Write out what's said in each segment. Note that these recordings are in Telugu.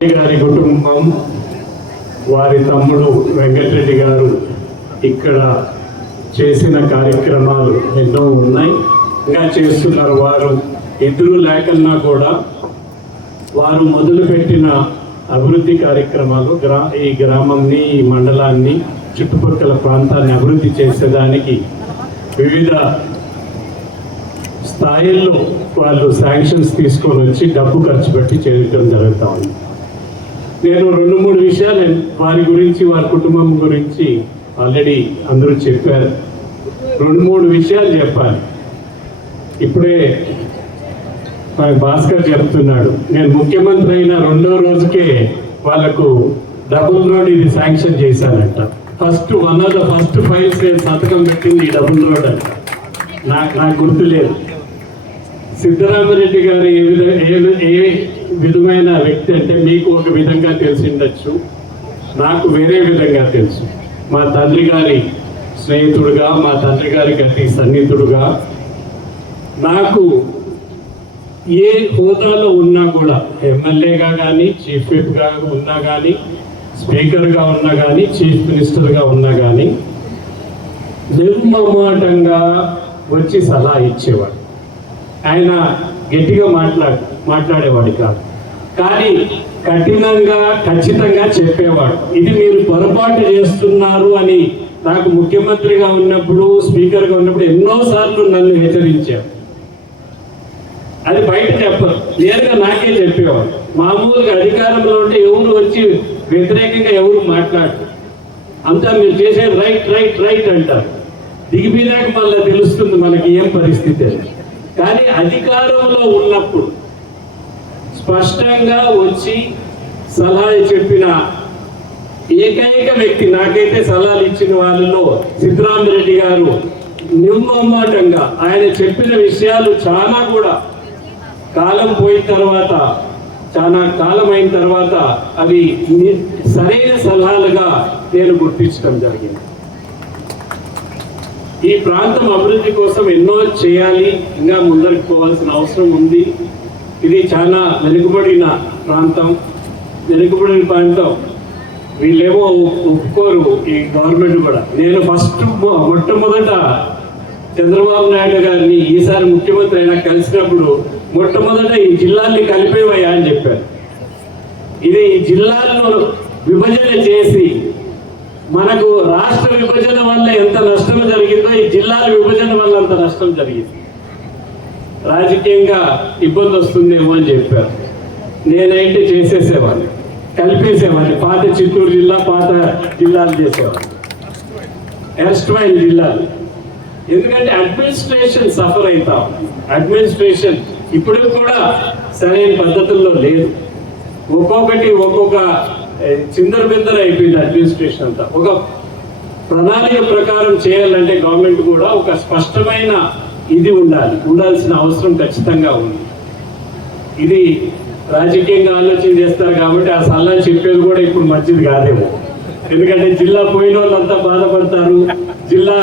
గారి కుటుంబం, వారి తమ్ముడు వెంకటరెడ్డి గారు ఇక్కడ చేసిన కార్యక్రమాలు ఎన్నో ఉన్నాయి, ఇంకా చేస్తున్నారు. వారు ఇద్దరు లేకన్నా కూడా వారు మొదలుపెట్టిన అభివృద్ధి కార్యక్రమాలు ఈ గ్రామాన్ని, ఈ మండలాన్ని, చుట్టుపక్కల ప్రాంతాన్ని అభివృద్ధి చేసేదానికి వివిధ స్థాయిల్లో వాళ్ళు శాంక్షన్స్ తీసుకొని వచ్చి డబ్బు ఖర్చు పెట్టి చేయడం జరుగుతూ ఉంది. నేను 2-3 విషయాలు వారి గురించి, వారి కుటుంబం గురించి ఆల్రెడీ అందరూ చెప్పారు. 2-3 విషయాలు చెప్పాలి. ఇప్పుడే భాస్కర్ చెప్తున్నాడు, నేను ముఖ్యమంత్రి అయిన 2వ రోజుకే వాళ్ళకు డబుల్ రోడ్ ఇది శాంక్షన్ చేశానంట. One of the first files నేను సంతకం పెట్టింది ఈ డబుల్ రోడ్ అంట. నాకు గుర్తులేదు. సిద్ధరామరెడ్డి గారు ఏ విధమైన వ్యక్తి అంటే మీకు ఒక విధంగా తెలిసిండొచ్చు, నాకు వేరే విధంగా తెలుసు. మా తండ్రి గారి స్నేహితుడుగా, మా తండ్రి గారికి అతి సన్నిహితుడుగా, నాకు ఏ హోదాలో ఉన్నా కూడా, ఎమ్మెల్యేగా కానీ, చీఫ్ విప్గా ఉన్నా కానీ, స్పీకర్గా ఉన్నా కానీ, చీఫ్ మినిస్టర్గా ఉన్నా కానీ నిర్మమాటంగా వచ్చి సలహా ఇచ్చేవాడు. ఆయన గట్టిగా మాట్లాడేవాడు కాదు, కానీ కఠినంగా ఖచ్చితంగా చెప్పేవాడు. ఇది మీరు పొరపాటు చేస్తున్నారు అని నాకు ముఖ్యమంత్రిగా ఉన్నప్పుడు, స్పీకర్గా ఉన్నప్పుడు ఎన్నోసార్లు నన్ను హెచ్చరించారు. అది బయట చెప్పరు, నేరుగా నాకే చెప్పేవాడు. మామూలుగా అధికారంలో ఉంటే ఎవరు వచ్చి వ్యతిరేకంగా ఎవరు మాట్లాడరు, అంతా మీరు చేసేది రైట్ రైట్ రైట్ అంటారు. దిగిపోయినాక మళ్ళీ తెలుస్తుంది మనకి ఏం పరిస్థితి అని. కానీ అధికారంలో ఉన్నప్పుడు స్పష్టంగా వచ్చి సలహా చెప్పిన ఏకైక వ్యక్తి, నాకైతే సలహాలు ఇచ్చిన వాళ్ళలో సిద్ధరామరెడ్డి గారు. నిర్మమాటంగా ఆయన చెప్పిన విషయాలు చాలా కూడా కాలం పోయిన తర్వాత, చాలా కాలం అయిన తర్వాత అవి సరైన సలహాలుగా నేను గుర్తించడం జరిగింది. ఈ ప్రాంతం అభివృద్ధి కోసం ఎన్నో చేయాలి, ఇంకా ముందరికి పోవాల్సిన అవసరం ఉంది. ఇది చాలా వెనుకబడిన ప్రాంతం. వీళ్ళేమో ఒప్పుకోరు, ఈ గవర్నమెంట్ కూడా. నేను మొట్టమొదట చంద్రబాబు నాయుడు గారిని ఈసారి ముఖ్యమంత్రి అయినా కలిసినప్పుడు మొట్టమొదట ఈ జిల్లాల్ని కలిపేవయ్యా అని చెప్పారు. ఇది ఈ జిల్లాలను విభజన చేసి, మనకు రాష్ట్ర విభజన వల్ల ఎంత నష్టం జరిగిందో ఈ జిల్లాల విభజన వల్ల అంత నష్టం జరిగింది. రాజకీయంగా ఇబ్బంది వస్తుందేమో అని చెప్పారు. నేనేంటి చేసేసేవాడిని, కలిపేసేవాడిని. పాత చిత్తూరు జిల్లా, పాత జిల్లాలు చేసేవాడిని, ఎర్స్ట్వైల్ జిల్లాలు. ఎందుకంటే అడ్మినిస్ట్రేషన్ సఫర్ అవుతాం. అడ్మినిస్ట్రేషన్ ఇప్పుడు కూడా సరైన పద్ధతుల్లో లేదు. ఒక్కొక్కటి ఒక్కొక్క చిందరబిందర అయిపోయింది అడ్మినిస్ట్రేషన్ అంతా. ఒక ప్రణాళిక ప్రకారం చేయాలంటే గవర్నమెంట్ కూడా ఒక స్పష్టమైన ఇది ఉండాల్సిన అవసరం ఖచ్చితంగా ఉంది. ఇది రాజకీయంగా ఆలోచన చేస్తారు కాబట్టి ఆ సలహా చెప్పేది కూడా ఇప్పుడు మంచిది కాదేమో. ఎందుకంటే జిల్లా పోయిన వాళ్ళంతా బాధపడతారు. జిల్లా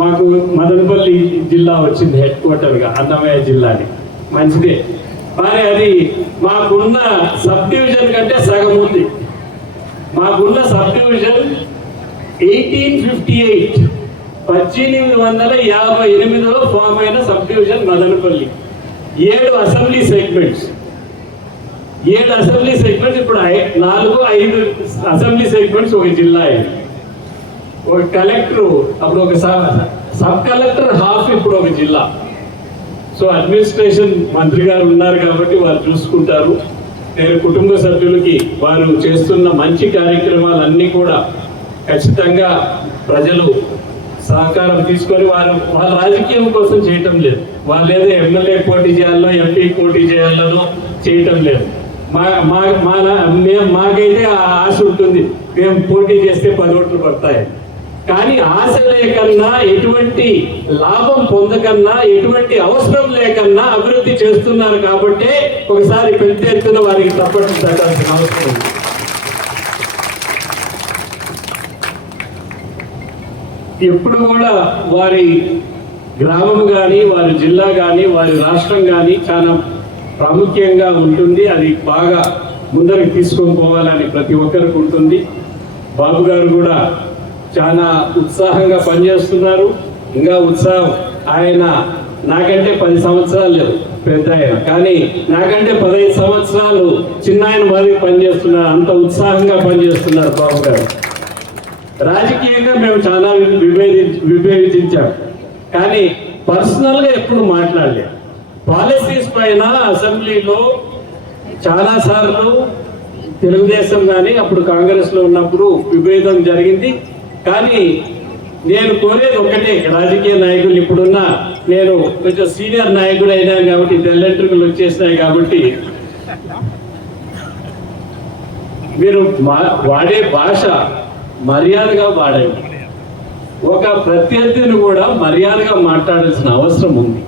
మాకు మదనపల్లి జిల్లా వచ్చింది హెడ్ క్వార్టర్గా, అన్నమయ్య జిల్లాని. మంచిదే, కానీ అది మాకున్న సబ్ డివిజన్ కంటే సగం ఉంది. మాకున్న సబ్ డివిజన్ 1858 1858లో ఫామ్ అయిన sub division Madanapalle. 7 assembly segments. ఇప్పుడు 4-5 అసెంబ్లీ సెగ్మెంట్స్ ఒక జిల్లా అయింది. ఒక కలెక్టర్, అప్పుడు ఒక సబ్ కలెక్టర్ హాఫ్, ఇప్పుడు ఒక జిల్లా. సో అడ్మినిస్ట్రేషన్ మంత్రి గారు ఉన్నారు కాబట్టి వారు చూసుకుంటారు. నేను కుటుంబ సభ్యులకి వారు చేస్తున్న మంచి కార్యక్రమాలన్నీ కూడా ఖచ్చితంగా ప్రజలు సహకారం తీసుకొని, వాళ్ళ రాజకీయం కోసం చేయటం లేదు. వాళ్ళు ఏదో ఎమ్మెల్యే పోటీ చేయాలో, ఎంపీ పోటీ చేయాలనో చేయటం లేదు. మాకైతే ఆ ఆశ ఉంటుంది, మేము పోటీ చేస్తే 10 ఓట్లు పడతాయి. కానీ ఆశ లేకన్నా, ఎటువంటి లాభం పొందకన్నా, ఎటువంటి అవసరం లేకన్నా అభివృద్ధి చేస్తున్నారు కాబట్టి ఒకసారి పెద్ద ఎత్తున వారికి తప్పట్లు తగ్గాల్సిన అవసరం ఉంది. ఎప్పుడు కూడా వారి గ్రామం కానీ, వారి జిల్లా కానీ, వారి రాష్ట్రం కానీ చాలా ప్రాముఖ్యంగా ఉంటుంది. అది బాగా ముందరికి తీసుకొని పోవాలని ప్రతి ఒక్కరికి ఉంటుంది. బాబు గారు కూడా చాలా ఉత్సాహంగా పనిచేస్తున్నారు. ఇంకా ఉత్సాహం, ఆయన నాకంటే 10 సంవత్సరాలు పెద్ద ఆయన, కానీ నాకంటే 15 సంవత్సరాలు చిన్న ఆయన మాదిరి పనిచేస్తున్నారు. అంత ఉత్సాహంగా పనిచేస్తున్నారు బాబు గారు. రాజకీయంగా మేము చాలా విభేదించాం, కానీ పర్సనల్గా ఎప్పుడు మాట్లాడలేదు. పాలసీస్ పైన అసెంబ్లీలో చాలాసార్లు తెలుగుదేశం కానీ అప్పుడు కాంగ్రెస్లో ఉన్నప్పుడు విభేదం జరిగింది. కానీ నేను కోరేది ఒకటే, రాజకీయ నాయకులు ఇప్పుడున్న, నేను కొంచెం సీనియర్ నాయకుడు అయినాను కాబట్టి తెల్లెంట్రుకలు వచ్చేసినాయి కాబట్టి మీరు వాడే భాష మర్యాదగా వాడండి. ఒక ప్రత్యర్థిని కూడా మర్యాదగా మాట్లాడాల్సిన అవసరం ఉంది.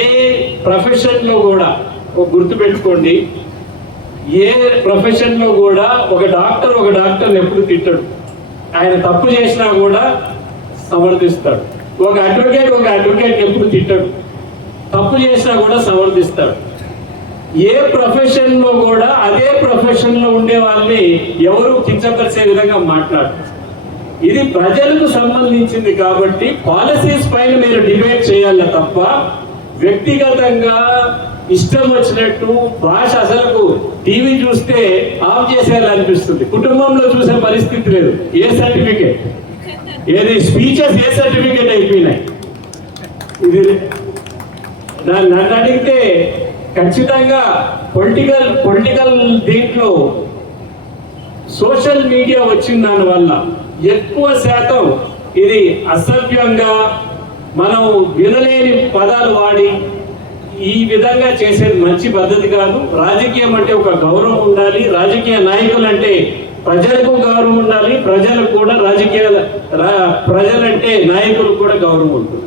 ఏ ప్రొఫెషన్లో కూడా గుర్తుపెట్టుకోండి, ఏ ప్రొఫెషన్లో కూడా ఒక డాక్టర్ని ఎప్పుడు తిట్టడు. ఆయన తప్పు చేసినా కూడా సమర్థిస్తాడు. ఒక అడ్వకేట్ ఎప్పుడు తిట్టడు, తప్పు చేసినా కూడా సమర్థిస్తాడు. ఏ ప్రొఫెషన్లో కూడా అదే ప్రొఫెషన్లో ఉండే వాళ్ళని ఎవరు కించపరిచే విధంగా మాట్లాడరు. ఇది ప్రజలకు సంబంధించింది కాబట్టి పాలసీస్ పైన మీరు డిబేట్ చేయాలి తప్ప వ్యక్తిగతంగా ఇష్టం వచ్చినట్టు భాష. అసలు టీవీ చూస్తే ఆఫ్ చేసేయాలనిపిస్తుంది. కుటుంబంలో చూసే పరిస్థితి లేదు. ఏ సర్టిఫికేట్, ఏది స్పీచెస్ ఏ సర్టిఫికేట్ అయిపోయినాయి. ఇది నన్ను అడిగితే ఖచ్చితంగా పొలిటికల్ దీంట్లో సోషల్ మీడియా వచ్చిన దానివల్ల ఎక్కువ శాతం ఇది అసభ్యంగా మనం వినలేని పదాలు వాడి ఈ విధంగా చేసేది మంచి పద్ధతి కాదు. రాజకీయం అంటే ఒక గౌరవం ఉండాలి. రాజకీయ నాయకులు అంటే ప్రజలకు గౌరవం ఉండాలి. ప్రజలకు కూడా ప్రజలంటే నాయకులకు కూడా గౌరవం ఉంటుంది.